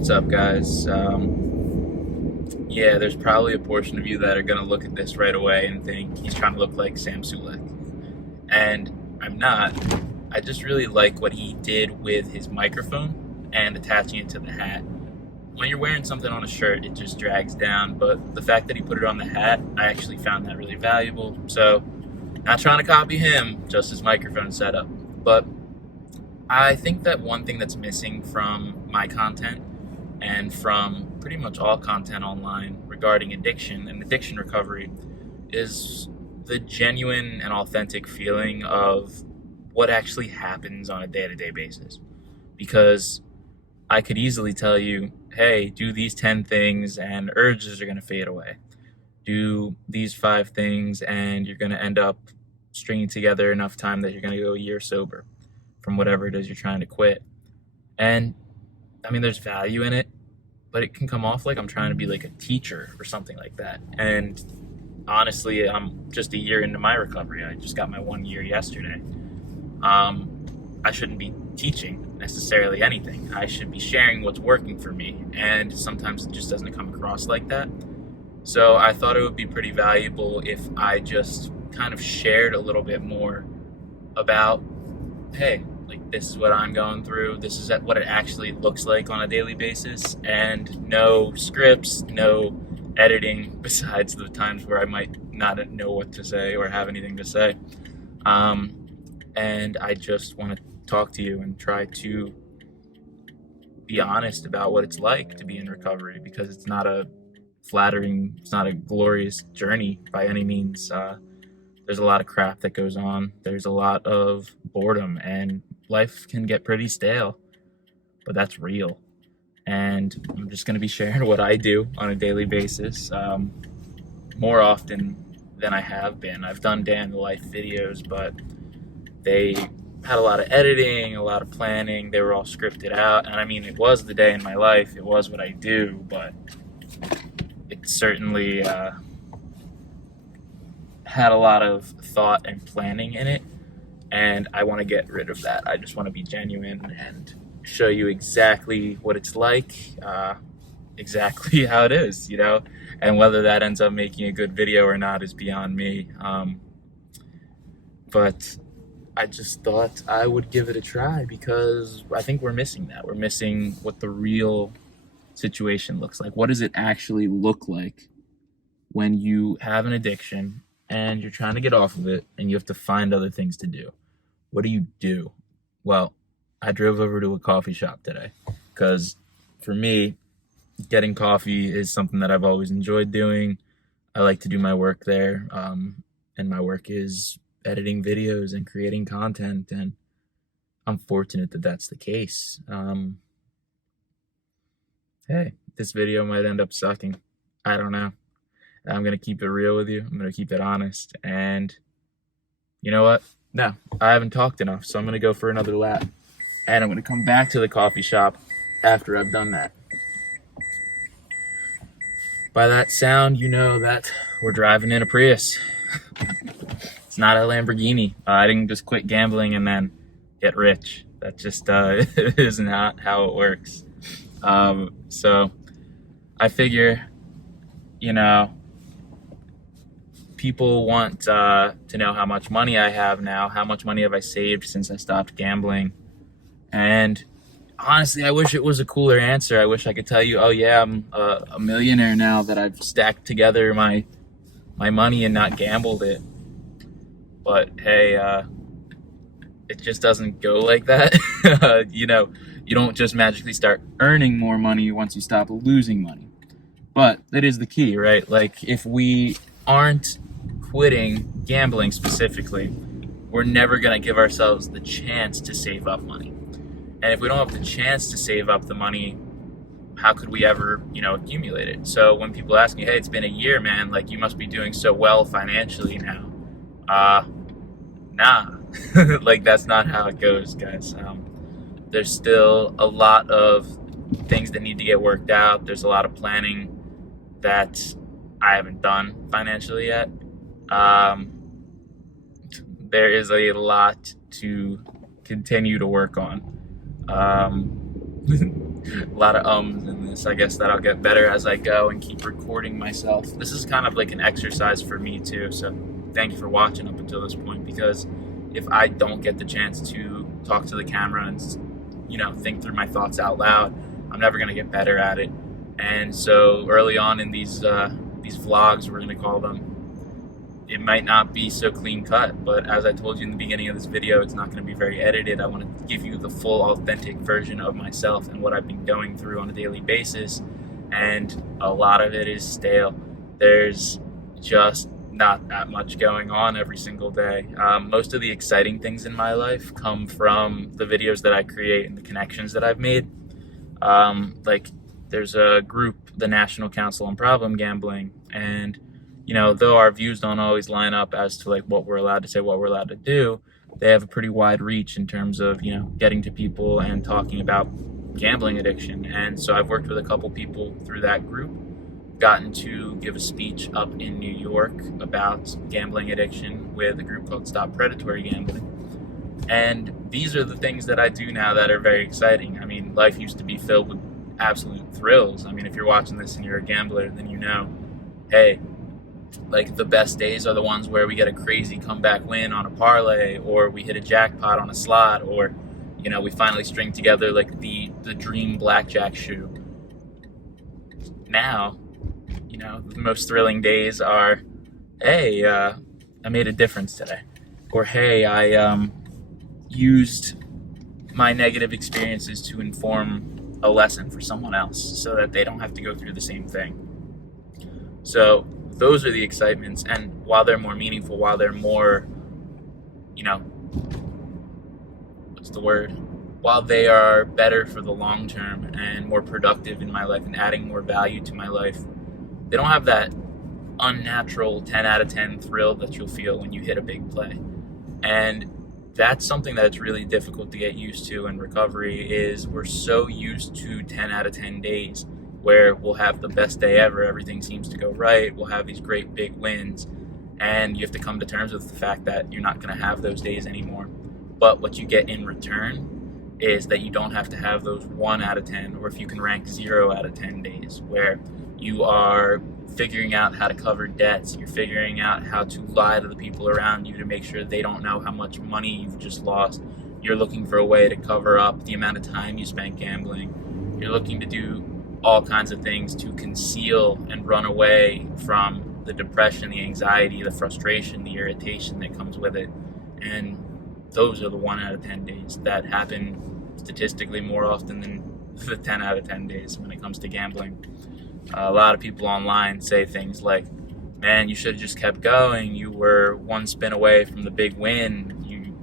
What's up, guys? Yeah, there's probably a portion of you that are gonna look at this right away and think he's trying to look like Sam Sulek. And I'm not. I just really like what he did with his microphone and attaching it to the hat. When you're wearing something on a shirt, it just drags down, but the fact that he put it on the hat, I actually found that really valuable. So, not trying to copy him, just his microphone setup. But I think that one thing that's missing from my content and from pretty much all content online regarding addiction and addiction recovery is the genuine and authentic feeling of what actually happens on a day-to-day basis. Because I could easily tell you, hey, do these 10 things and urges are going to fade away. Do these 5 things and you're going to end up stringing together enough time that you're going to go a year sober from whatever it is you're trying to quit. And I mean, there's value in it, but it can come off like I'm trying to be like a teacher or something like that. And honestly, I'm just a year into my recovery. I just got my 1 year yesterday. I shouldn't be teaching necessarily anything. I should be sharing what's working for me. And sometimes it just doesn't come across like that. So I thought it would be pretty valuable if I just kind of shared a little bit more about, hey, like this is what I'm going through. This is what it actually looks like on a daily basis, and no scripts, no editing besides the times where I might not know what to say or have anything to say. And I just want to talk to you and try to be honest about what it's like to be in recovery, because it's not a flattering, it's not a glorious journey by any means. There's a lot of crap that goes on. There's a lot of boredom, and life can get pretty stale, but that's real. And I'm just going to be sharing what I do on a daily basis, more often than I have been. I've done day in the life videos, but they had a lot of editing, a lot of planning. They were all scripted out. And I mean, it was the day in my life. It was what I do, but it certainly had a lot of thought and planning in it, and I want to get rid of that. I just want to be genuine and show you exactly what it's like, exactly how it is, and whether that ends up making a good video or not is beyond me. But I just thought I would give it a try, because I think we're missing that. We're missing what the real situation looks like. What does it actually look like when you have an addiction and you're trying to get off of it and you have to find other things to do? What do? Well, I drove over to a coffee shop today because for me, getting coffee is something that I've always enjoyed doing. I like to do my work there, and my work is editing videos and creating content, and I'm fortunate that that's the case. Hey, this video might end up sucking. I don't know. I'm going to keep it real with you. I'm going to keep it honest. And you know what? No, I haven't talked enough, so I'm going to go for another lap. And I'm going to come back to the coffee shop after I've done that. By that sound, you know that we're driving in a Prius. It's not a Lamborghini. I didn't just quit gambling and then get rich. That just is not how it works. So I figure, people want to know how much money I have now, how much money have I saved since I stopped gambling. And honestly, I wish it was a cooler answer. I wish I could tell you, oh yeah, I'm a millionaire now that I've stacked together my money and not gambled it. But hey, it just doesn't go like that. You don't just magically start earning more money once you stop losing money. But that is the key, right? Like, if we aren't quitting gambling specifically, we're never going to give ourselves the chance to save up money. And if we don't have the chance to save up the money, how could we ever, accumulate it? So when people ask me, hey, it's been a year, man, like you must be doing so well financially now. Nah, like that's not how it goes, guys. There's still a lot of things that need to get worked out. There's a lot of planning that I haven't done financially yet. There is a lot to continue to work on. A lot of ums in this. I guess that I'll get better as I go and keep recording myself. This is kind of like an exercise for me too, so thank you for watching up until this point, because if I don't get the chance to talk to the camera and, think through my thoughts out loud, I'm never going to get better at it. And so early on in these vlogs, we're going to call them, it might not be so clean cut, but as I told you in the beginning of this video, it's not going to be very edited. I want to give you the full authentic version of myself and what I've been going through on a daily basis, and a lot of it is stale. There's just not that much going on every single day. Most of the exciting things in my life come from the videos that I create and the connections that I've made. Like there's a group, the National Council on Problem Gambling, and though our views don't always line up as to like what we're allowed to say, what we're allowed to do, they have a pretty wide reach in terms of, getting to people and talking about gambling addiction. And so I've worked with a couple people through that group, gotten to give a speech up in New York about gambling addiction with a group called Stop Predatory Gambling. And these are the things that I do now that are very exciting. I mean, life used to be filled with absolute thrills. I mean, if you're watching this and you're a gambler, then hey, like the best days are the ones where we get a crazy comeback win on a parlay, or we hit a jackpot on a slot, or we finally string together like the dream blackjack shoe. Now, the most thrilling days are, hey, I made a difference today, or hey, I used my negative experiences to inform a lesson for someone else so that they don't have to go through the same thing. So those are the excitements, and while they're more meaningful, while they're more, while they are better for the long term and more productive in my life and adding more value to my life, they don't have that unnatural 10 out of 10 thrill that you'll feel when you hit a big play. And that's something that's really difficult to get used to in recovery. Is we're so used to 10 out of 10 days where we'll have the best day ever, everything seems to go right, we'll have these great big wins, and you have to come to terms with the fact that you're not going to have those days anymore. But what you get in return is that you don't have to have those 1 out of 10, or if you can rank 0 out of 10 days, where you are figuring out how to cover debts, you're figuring out how to lie to the people around you to make sure they don't know how much money you've just lost. You're looking for a way to cover up the amount of time you spent gambling. You're looking to do all kinds of things to conceal and run away from the depression, the anxiety, the frustration, the irritation that comes with it. And those are the 1 out of 10 days that happen statistically more often than the 10 out of 10 days when it comes to gambling. A lot of people online say things like, man, you should have just kept going. You were one spin away from the big win.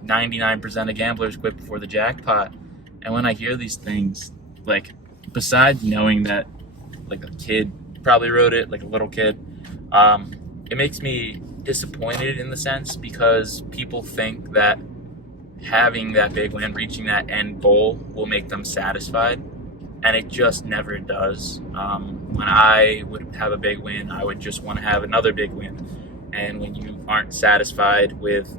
99% of gamblers quit before the jackpot. And when I hear these things, like, besides knowing that like a kid probably wrote it, like a little kid, it makes me disappointed in the sense, because people think that having that big win, reaching that end goal, will make them satisfied, and it just never does. When I would have a big win, I would just want to have another big win. And when you aren't satisfied with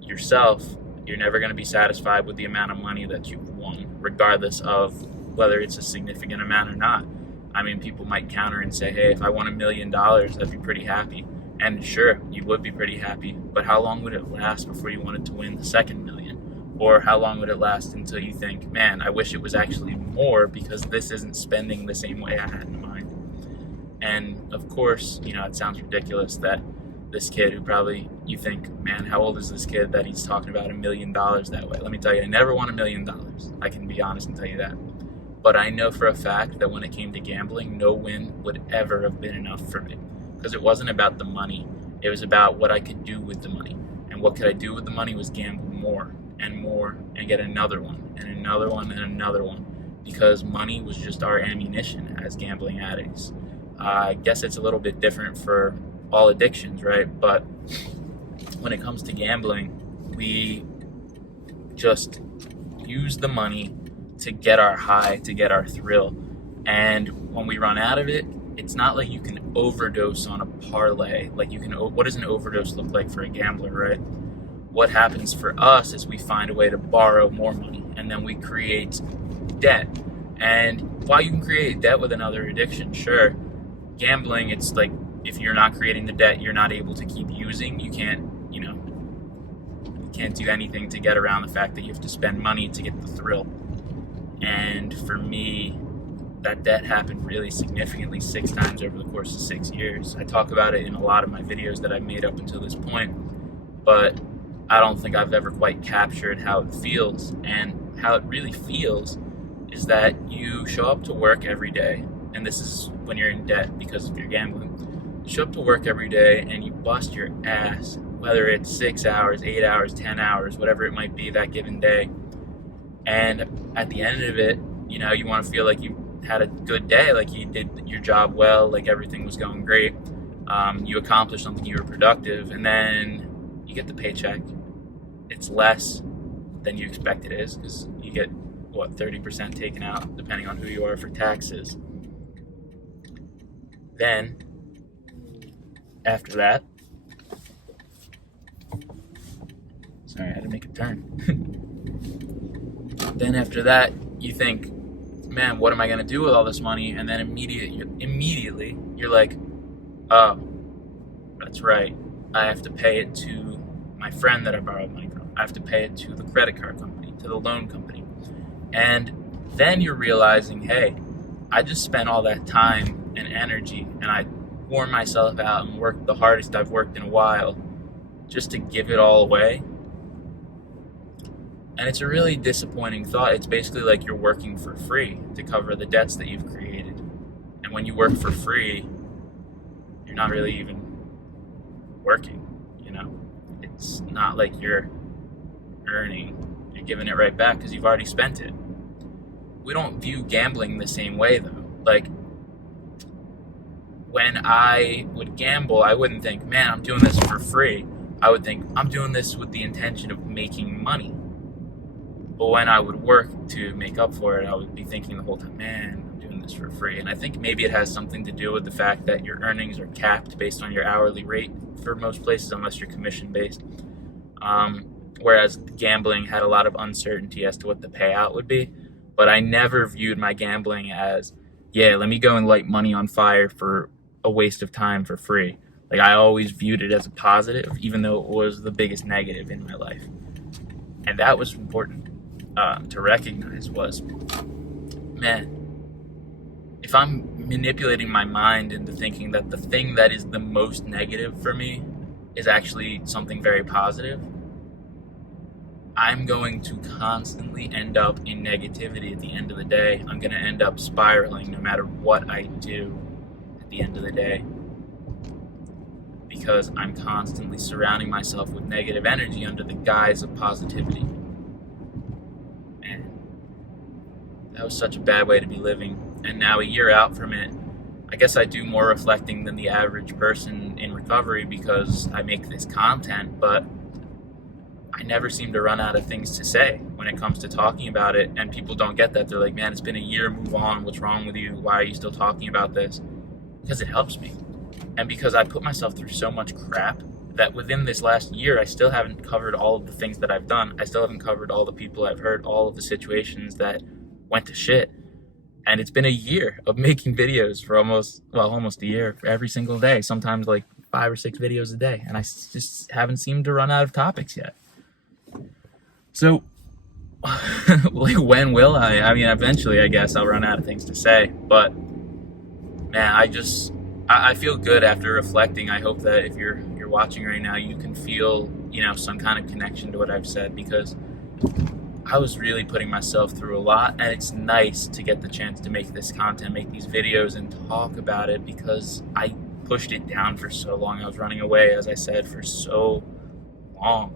yourself, you're never going to be satisfied with the amount of money that you've won, regardless of whether it's a significant amount or not. I mean, people might counter and say, hey, if I won $1 million, I'd be pretty happy. And sure, you would be pretty happy, but how long would it last before you wanted to win the second million? Or how long would it last until you think, man, I wish it was actually more, because this isn't spending the same way I had in mind. And of course, it sounds ridiculous that this kid who probably, you think, man, how old is this kid that he's talking about $1 million that way? Let me tell you, I never won $1 million. I can be honest and tell you that. But I know for a fact that when it came to gambling, no win would ever have been enough for me, because it wasn't about the money. It was about what I could do with the money. And what could I do with the money was gamble more and get another one and another one and another one, because money was just our ammunition as gambling addicts. I guess it's a little bit different for all addictions, right? But when it comes to gambling, we just use the money to get our high, to get our thrill. And when we run out of it, it's not like you can overdose on a parlay. Like what does an overdose look like for a gambler, right? What happens for us is we find a way to borrow more money, and then we create debt. And while you can create debt with another addiction, sure, gambling, it's like, if you're not creating the debt, you're not able to keep using. You can't do anything to get around the fact that you have to spend money to get the thrill. And for me, that debt happened really significantly 6 times over the course of 6 years. I talk about it in a lot of my videos that I've made up until this point, but I don't think I've ever quite captured how it feels. And how it really feels is that you show up to work every day, and this is when you're in debt because of your gambling. You show up to work every day and you bust your ass, whether it's 6 hours, 8 hours, 10 hours, whatever it might be that given day. And at the end of it, you want to feel like you had a good day, like you did your job well, like everything was going great. You accomplished something, you were productive, and then you get the paycheck. It's less than you expect it is, because you get, 30% taken out, depending on who you are, for taxes. Then, after that, sorry, I had to make a turn. Then after that, you think, man, what am I going to do with all this money? And then immediately, you're like, oh, that's right. I have to pay it to my friend that I borrowed money from. I have to pay it to the credit card company, to the loan company. And then you're realizing, hey, I just spent all that time and energy, and I wore myself out and worked the hardest I've worked in a while just to give it all away. And it's a really disappointing thought. It's basically like you're working for free to cover the debts that you've created. And when you work for free, you're not really even working, It's not like you're earning. You're giving it right back because you've already spent it. We don't view gambling the same way, though. Like, when I would gamble, I wouldn't think, man, I'm doing this for free. I would think, I'm doing this with the intention of making money. But when I would work to make up for it, I would be thinking the whole time, man, I'm doing this for free. And I think maybe it has something to do with the fact that your earnings are capped based on your hourly rate for most places, unless you're commission-based. Whereas gambling had a lot of uncertainty as to what the payout would be. But I never viewed my gambling as, yeah, let me go and light money on fire for a waste of time for free. Like, I always viewed it as a positive, even though it was the biggest negative in my life. And that was important to recognize was, man, if I'm manipulating my mind into thinking that the thing that is the most negative for me is actually something very positive, I'm going to constantly end up in negativity at the end of the day. I'm going to end up spiraling no matter what I do at the end of the day, because I'm constantly surrounding myself with negative energy under the guise of positivity. And that was such a bad way to be living. And now, a year out from it, I guess I do more reflecting than the average person in recovery because I make this content, but I never seem to run out of things to say when it comes to talking about it. And people don't get that. They're like, man, it's been a year, move on. What's wrong with you? Why are you still talking about this? Because it helps me. And because I put myself through so much crap that within this last year, I still haven't covered all of the things that I've done. I still haven't covered all the people I've hurt, all of the situations that went to shit. And it's been a year of making videos for almost a year, every single day, sometimes like 5 or 6 videos a day. And I just haven't seemed to run out of topics yet. So, like, when will I? I mean, eventually, I guess I'll run out of things to say. But, man, I feel good after reflecting. I hope that if you're watching right now, you can feel, some kind of connection to what I've said, because I was really putting myself through a lot, and it's nice to get the chance to make this content, make these videos, and talk about it, because I pushed it down for so long. I was running away, as I said, for so long.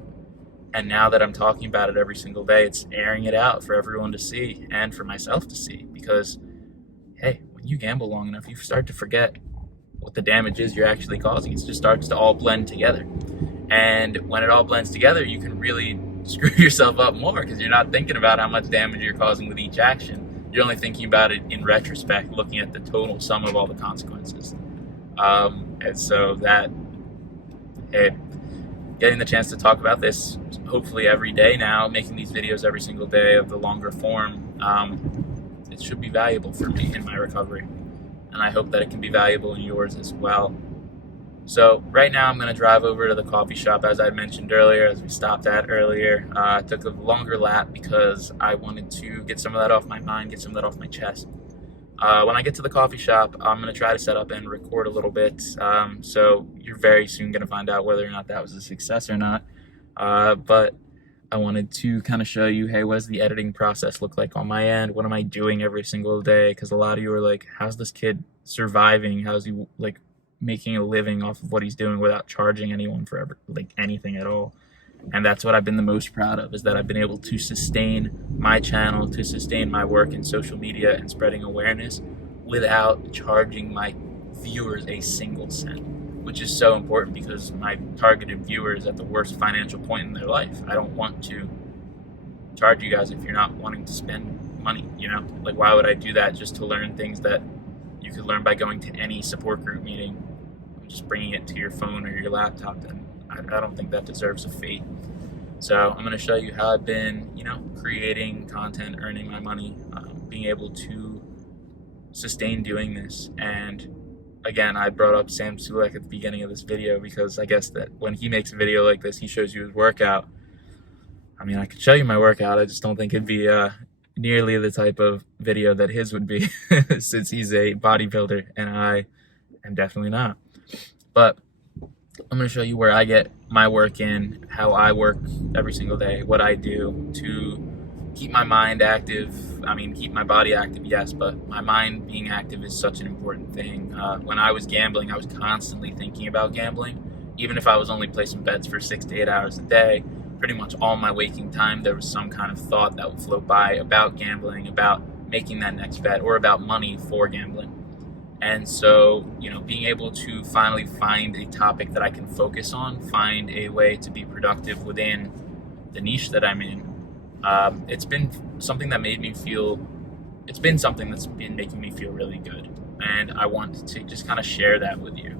And now that I'm talking about it every single day, it's airing it out for everyone to see and for myself to see, because, hey, when you gamble long enough, you start to forget what the damage is you're actually causing. It just starts to all blend together. And when it all blends together, you can really screw yourself up more, because you're not thinking about how much damage you're causing with each action. You're only thinking about it in retrospect, looking at the total sum of all the consequences. And so that, getting the chance to talk about this hopefully every day now, making these videos every single day of the longer form, it should be valuable for me in my recovery. And I hope that it can be valuable in yours as well. So right now I'm going to drive over to the coffee shop, as I mentioned earlier, as we stopped at earlier. I took a longer lap because I wanted to get some of that off my mind, get some of that off my chest. When I get to the coffee shop, I'm going to try to set up and record a little bit. So you're very soon going to find out whether or not that was a success or not. But I wanted to kind of show you, hey, what does the editing process look like on my end? What am I doing every single day? Because a lot of you are like, how's this kid surviving? How's he like making a living off of what he's doing without charging anyone for anything at all? And that's what I've been the most proud of, is that I've been able to sustain my channel, to sustain my work in social media and spreading awareness without charging my viewers a single cent, which is so important because my targeted viewer is at the worst financial point in their life. I don't want to charge you guys if you're not wanting to spend money, you know? Like, why would I do that just to learn things that you could learn by going to any support group meeting, just bringing it to your phone or your laptop? And I don't think that deserves a fee. So I'm going to show you how I've been, you know, creating content, earning my money, being able to sustain doing this. And again, I brought up Sam Sulek at the beginning of this video because I guess that when he makes a video like this, he shows you his workout. I mean, I could show you my workout. I just don't think it'd be nearly the type of video that his would be since he's a bodybuilder and I am definitely not. But I'm going to show you where I get my work in, how I work every single day, what I do to keep my mind active. I mean, keep my body active, yes, but my mind being active is such an important thing. When I was gambling, I was constantly thinking about gambling. Even if I was only placing bets for 6 to 8 hours a day, pretty much all my waking time, there was some kind of thought that would float by about gambling, about making that next bet, or about money for gambling. And so, you know, being able to finally find a topic that I can focus on, find a way to be productive within the niche that I'm in, it's been something that made me feel, it's been something that's been making me feel really good. And I want to just kind of share that with you.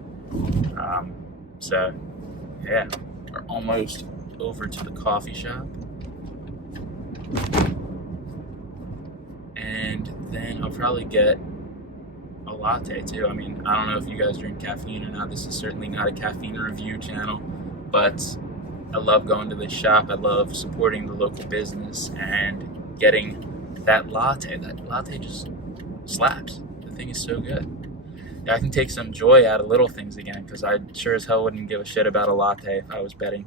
So, yeah, we're almost over to the coffee shop. And then I'll probably get a latte too. I mean, I don't know if you guys drink caffeine or not. This is certainly not a caffeine review channel, but I love going to this shop. I love supporting the local business and getting that latte. That latte just slaps. The thing is so good. Yeah, I can take some joy out of little things again, because I sure as hell wouldn't give a shit about a latte if I was betting.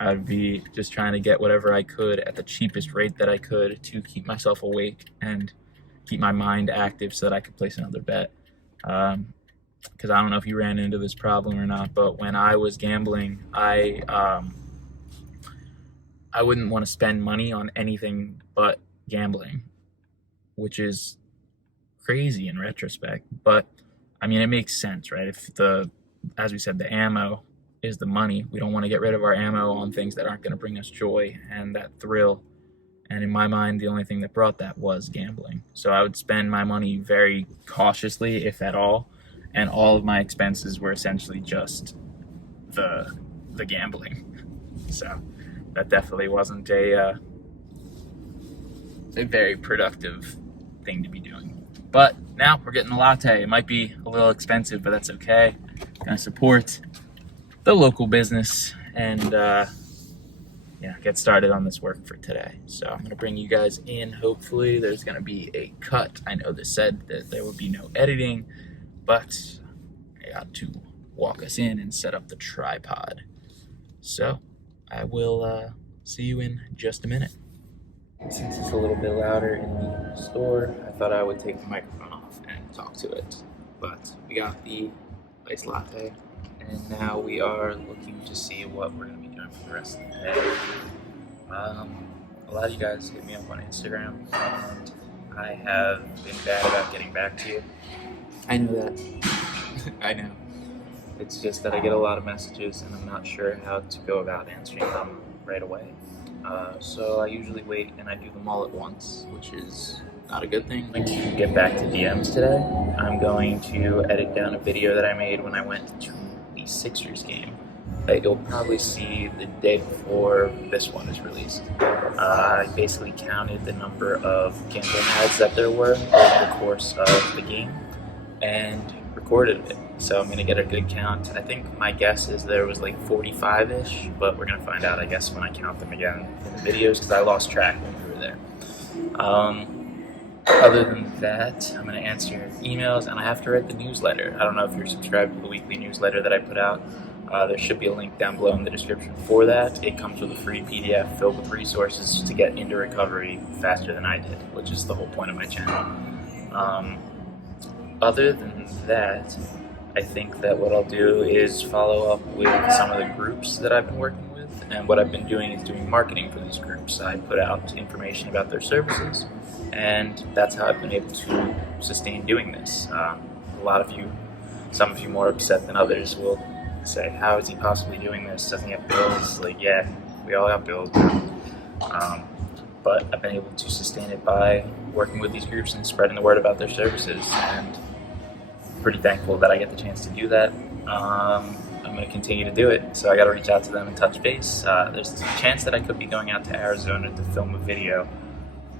I'd be just trying to get whatever I could at the cheapest rate that I could to keep myself awake and keep my mind active so that I could place another bet. Because I don't know if you ran into this problem or not, but when I was gambling, I wouldn't want to spend money on anything but gambling, which is crazy in retrospect. But I mean, it makes sense, right? If as we said, the ammo is the money, we don't want to get rid of our ammo on things that aren't going to bring us joy and that thrill. And in my mind, the only thing that brought that was gambling. So I would spend my money very cautiously, if at all, and all of my expenses were essentially just the gambling. So that definitely wasn't a very productive thing to be doing. But now we're getting a latte. It might be a little expensive, but that's okay. Gonna support the local business and get started on this work for today. So I'm gonna bring you guys in. Hopefully there's gonna be a cut. I know this said that there would be no editing, but I got to walk us in and set up the tripod. So I will see you in just a minute. Since it's a little bit louder in the store, I thought I would take the microphone off and talk to it. But we got the iced latte, and now we are looking to see what we're going to be doing for the rest of the day. A lot of you guys hit me up on Instagram, and I have been bad about getting back to you. I know that. I know. It's just that I get a lot of messages, and I'm not sure how to go about answering them right away. So I usually wait and I do them all at once, which is not a good thing. I'm going to get back to DMs today. I'm going to edit down a video that I made when I went to the Sixers game. that you'll probably see the day before this one is released. I basically counted the number of gambling ads that there were over the course of the game and recorded it. So I'm going to get a good count. I think my guess is there was like 45-ish, but we're going to find out, I guess, when I count them again in the videos, because I lost track when we were there. Other than that, I'm going to answer your emails, and I have to write the newsletter. I don't know if you're subscribed to the weekly newsletter that I put out. There should be a link down below in the description for that. It comes with a free PDF filled with resources to get into recovery faster than I did, which is the whole point of my channel. Other than that, I think that what I'll do is follow up with some of the groups that I've been working with, and what I've been doing is doing marketing for these groups. I put out information about their services, and that's how I've been able to sustain doing this. Some of you more upset than others will say, how is he possibly doing this? Doesn't he have bills? Like, yeah, we all have bills. But I've been able to sustain it by working with these groups and spreading the word about their services, and I'm pretty thankful that I get the chance to do that. I'm going to continue to do it, so I got to reach out to them and touch base. There's a chance that I could be going out to Arizona to film a video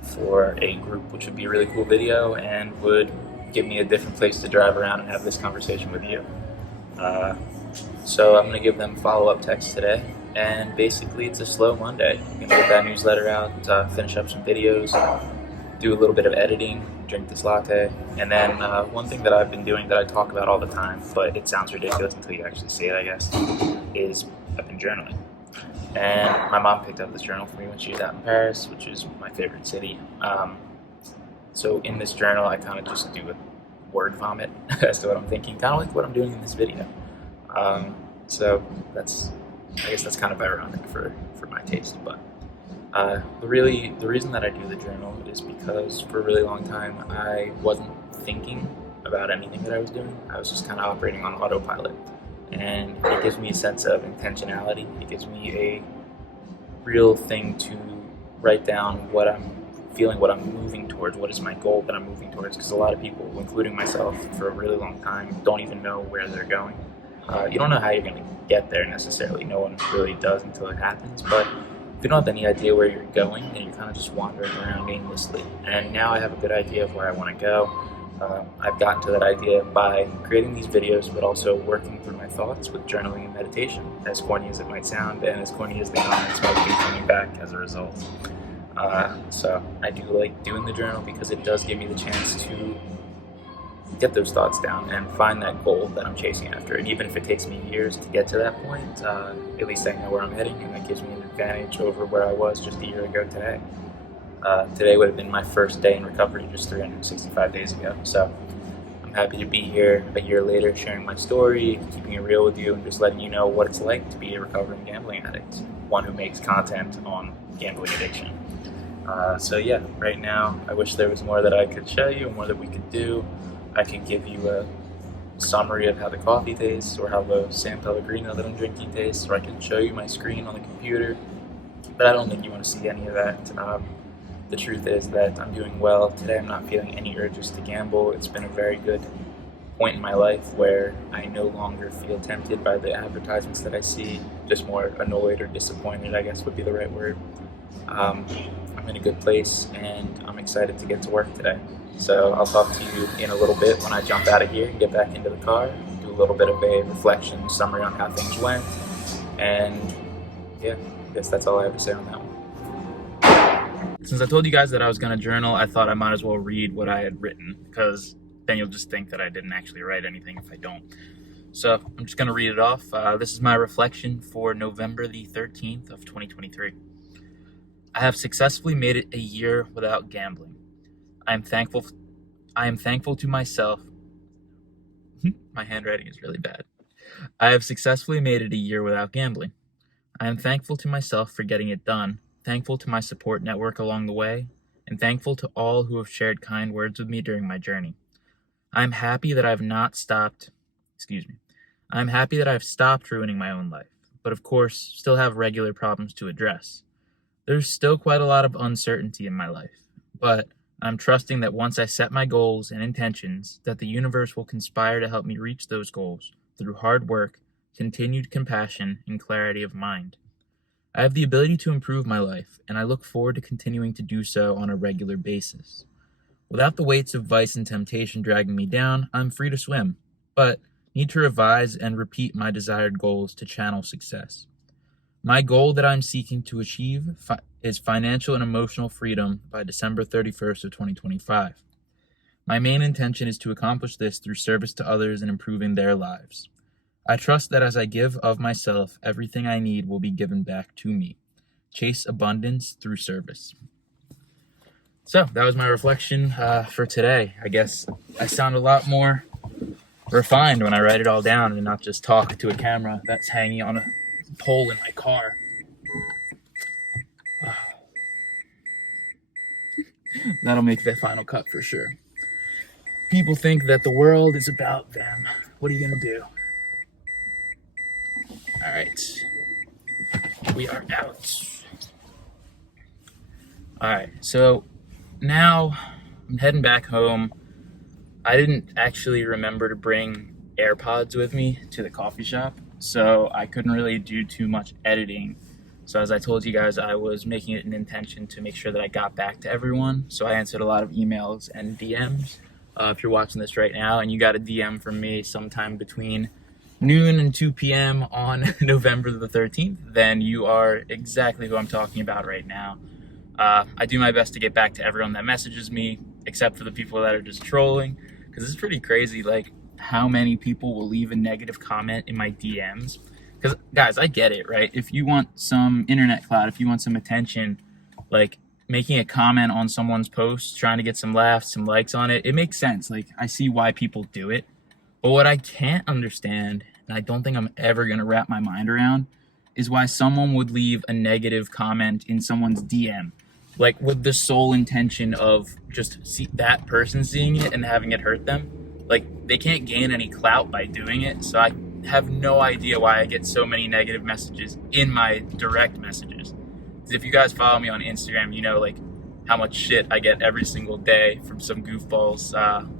for a group, which would be a really cool video and would give me a different place to drive around and have this conversation with you. So I'm going to give them follow-up text today, and basically it's a slow Monday. I'm going to get that newsletter out, finish up some videos, do a little bit of editing, drink this latte, and then one thing that I've been doing that I talk about all the time, but it sounds ridiculous until you actually see it, I guess, is I've been journaling. And my mom picked up this journal for me when she was out in Paris, which is my favorite city. So in this journal, I kind of just do a word vomit as to what I'm thinking, kind of like what I'm doing in this video. So I guess that's kind of ironic for my taste, but the reason that I do the journal is because for a really long time I wasn't thinking about anything that I was doing. I was just kind of operating on autopilot, and it gives me a sense of intentionality. It gives me a real thing to write down what I'm feeling, what I'm moving towards, what is my goal that I'm moving towards, because a lot of people, including myself, for a really long time don't even know where they're going. You don't know how you're going to get there necessarily. No one really does until it happens, but if you don't have any idea where you're going, then you're kind of just wandering around aimlessly. And now I have a good idea of where I want to go. I've gotten to that idea by creating these videos, but also working through my thoughts with journaling and meditation, as corny as it might sound, and as corny as the comments might be coming back as a result. So I do like doing the journal because it does give me the chance to get those thoughts down and find that goal that I'm chasing after. And even if it takes me years to get to that point, at least I know where I'm heading, and that gives me an advantage over where I was just a year ago today. Today would have been my first day in recovery just 365 days ago. So I'm happy to be here a year later, sharing my story, keeping it real with you, and just letting you know what it's like to be a recovering gambling addict, one who makes content on gambling addiction. So yeah, right now I wish there was more that I could show you, more that we could do. I could give you a summary of how the coffee tastes, or how the San Pellegrino that I'm drinking tastes, or I can show you my screen on the computer, but I don't think you want to see any of that. The truth is that I'm doing well. Today I'm not feeling any urges to gamble. It's been a very good point in my life where I no longer feel tempted by the advertisements that I see, just more annoyed or disappointed, I guess would be the right word. I'm in a good place, and I'm excited to get to work today. So I'll talk to you in a little bit when I jump out of here and get back into the car, do a little bit of a reflection, summary on how things went, and yeah, I guess that's all I have to say on that one. Since I told you guys that I was going to journal, I thought I might as well read what I had written, because then you'll just think that I didn't actually write anything if I don't. So I'm just going to read it off. This is my reflection for November the 13th of 2023. I have successfully made it a year without gambling. I am thankful to myself. My handwriting is really bad. I have successfully made it a year without gambling. I am thankful to myself for getting it done, thankful to my support network along the way, and thankful to all who have shared kind words with me during my journey. I am happy that I have stopped ruining my own life, but of course, still have regular problems to address. There's still quite a lot of uncertainty in my life, but I'm trusting that once I set my goals and intentions, that the universe will conspire to help me reach those goals through hard work, continued compassion, and clarity of mind. I have the ability to improve my life, and I look forward to continuing to do so on a regular basis. Without the weights of vice and temptation dragging me down, I'm free to swim, but need to revise and repeat my desired goals to channel success. My goal that I'm seeking to achieve is financial and emotional freedom by December 31st of 2025. My main intention is to accomplish this through service to others and improving their lives. I trust that as I give of myself, everything I need will be given back to me. Chase abundance through service. So that was my reflection for today. I guess I sound a lot more refined when I write it all down and not just talk to a camera that's hanging on a pole in my car. That'll make the final cut for sure. People think that the world is about them. What are you gonna do? All right, we are out. All right, so now I'm heading back home. I didn't actually remember to bring AirPods with me to the coffee shop, so I couldn't really do too much editing. So as I told you guys, I was making it an intention to make sure that I got back to everyone. So I answered a lot of emails and DMs. If you're watching this right now and you got a DM from me sometime between noon and 2 p.m. on November the 13th, then you are exactly who I'm talking about right now. I do my best to get back to everyone that messages me, except for the people that are just trolling, because it's pretty crazy, like, how many people will leave a negative comment in my DMs. Because, guys, I get it, right? If you want some internet clout, if you want some attention, like, making a comment on someone's post, trying to get some laughs, some likes on it, it makes sense. Like, I see why people do it. But what I can't understand, and I don't think I'm ever going to wrap my mind around, is why someone would leave a negative comment in someone's DM. Like, with the sole intention of just that person seeing it and having it hurt them. Like, they can't gain any clout by doing it. So I have no idea why I get so many negative messages in my direct messages. If you guys follow me on Instagram, you know, like, how much shit I get every single day from some goofballs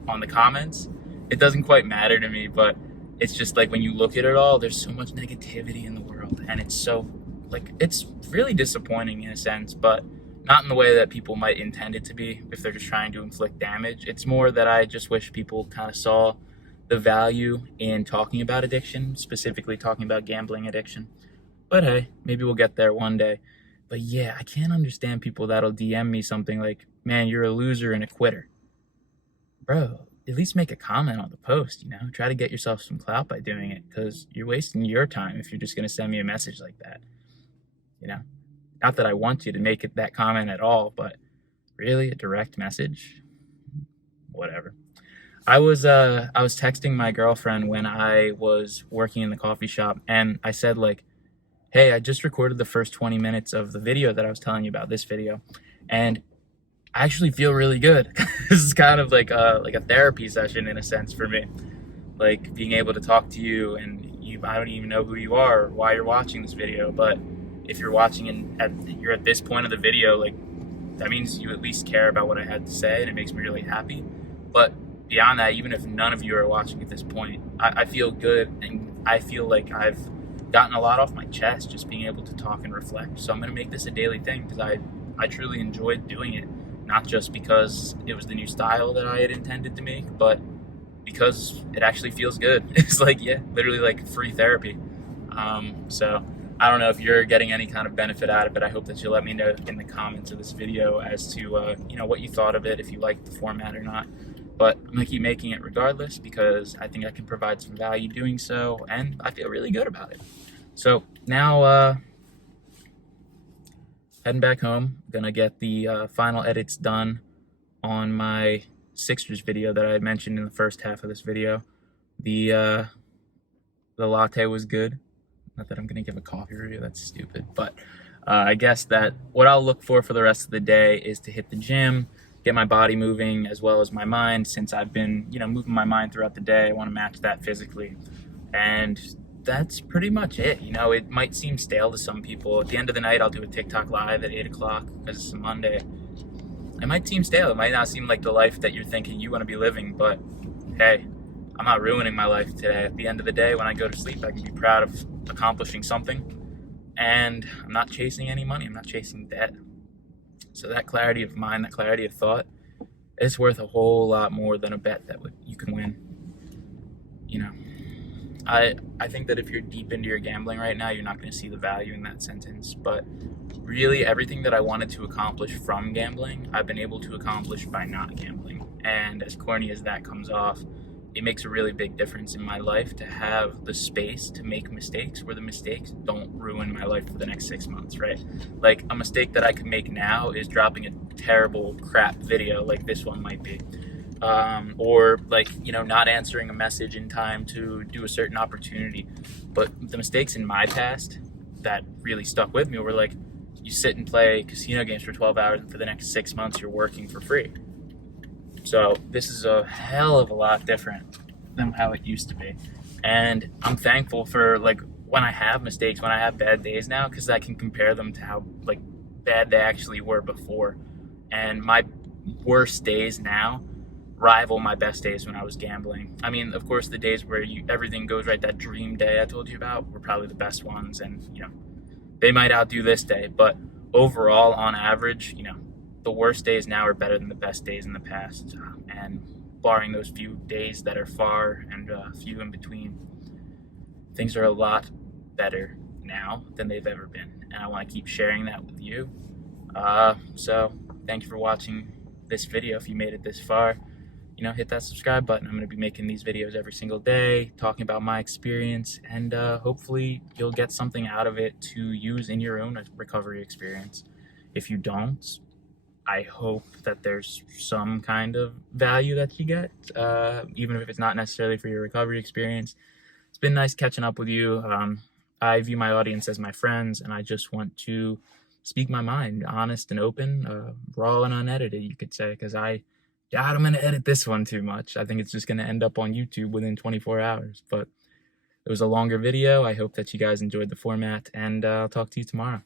on the comments. It doesn't quite matter to me, but it's just like when you look at it all, there's so much negativity in the world, and it's so, like, it's really disappointing in a sense, but not in the way that people might intend it to be if they're just trying to inflict damage. It's more that I just wish people kind of saw the value in talking about addiction, specifically talking about gambling addiction. But hey, maybe we'll get there one day. But yeah, I can't understand people that'll DM me something like, man, you're a loser and a quitter. Bro, at least make a comment on the post, you know? Try to get yourself some clout by doing it, because you're wasting your time if you're just going to send me a message like that, you know? Not that I want you to make it that comment at all, but really, a direct message? Whatever. I was texting my girlfriend when I was working in the coffee shop, and I said, like, hey, I just recorded the first 20 minutes of the video that I was telling you about, this video, and I actually feel really good. This is kind of like a therapy session in a sense for me. Like, being able to talk to you, and I don't even know who you are or why you're watching this video, but if you're watching and you're at this point of the video, like, that means you at least care about what I had to say, and it makes me really happy. But beyond that, even if none of you are watching at this point, I feel good, and I feel like I've gotten a lot off my chest just being able to talk and reflect. So I'm going to make this a daily thing, because I truly enjoyed doing it, not just because it was the new style that I had intended to make, but because it actually feels good. It's like, yeah, literally like free therapy. So I don't know if you're getting any kind of benefit out of it. I hope that you'll let me know in the comments of this video as to what you thought of it, if you liked the format or not. But I'm gonna keep making it regardless, because I think I can provide some value doing so, and I feel really good about it. So now heading back home, gonna get the final edits done on my Sixers video that I mentioned in the first half of this video. The latte was good. Not that I'm gonna give a coffee review, that's stupid, but I guess that what I'll look for the rest of the day is to hit the gym, get my body moving as well as my mind, since I've been, moving my mind throughout the day. I want to match that physically, and that's pretty much it. It might seem stale to some people. At the end of the night, I'll do a TikTok live at 8 o'clock because it's a Monday. It might seem stale. It might not seem like the life that you're thinking you want to be living, but hey, I'm not ruining my life today. At the end of the day, when I go to sleep, I can be proud of accomplishing something. And I'm not chasing any money. I'm not chasing debt. So that clarity of mind, that clarity of thought, it's worth a whole lot more than a bet that you can win. You know, I think that if you're deep into your gambling right now, you're not going to see the value in that sentence. But really, everything that I wanted to accomplish from gambling, I've been able to accomplish by not gambling. And as corny as that comes off, it makes a really big difference in my life to have the space to make mistakes where the mistakes don't ruin my life for the next 6 months, right? Like, a mistake that I could make now is dropping a terrible crap video like this one might be. Or like, not answering a message in time to do a certain opportunity. But the mistakes in my past that really stuck with me were like, you sit and play casino games for 12 hours and for the next 6 months you're working for free. So this is a hell of a lot different than how it used to be. And I'm thankful for, like, when I have mistakes, when I have bad days now, because I can compare them to how, like, bad they actually were before. And my worst days now rival my best days when I was gambling. I mean, of course, the days where everything goes right, that dream day I told you about, were probably the best ones. And, they might outdo this day. But overall, on average, the worst days now are better than the best days in the past, and barring those few days that are far and few in between, things are a lot better now than they've ever been, and I want to keep sharing that with you. So thank you for watching this video. If you made it this far, hit that subscribe button. I'm going to be making these videos every single day, talking about my experience, and hopefully you'll get something out of it to use in your own recovery experience. If you don't, I hope that there's some kind of value that you get, even if it's not necessarily for your recovery experience. It's been nice catching up with you. I view my audience as my friends, and I just want to speak my mind, honest and open, raw and unedited, you could say, because I'm going to edit this one too much. I think it's just going to end up on YouTube within 24 hours. But it was a longer video. I hope that you guys enjoyed the format, and I'll talk to you tomorrow.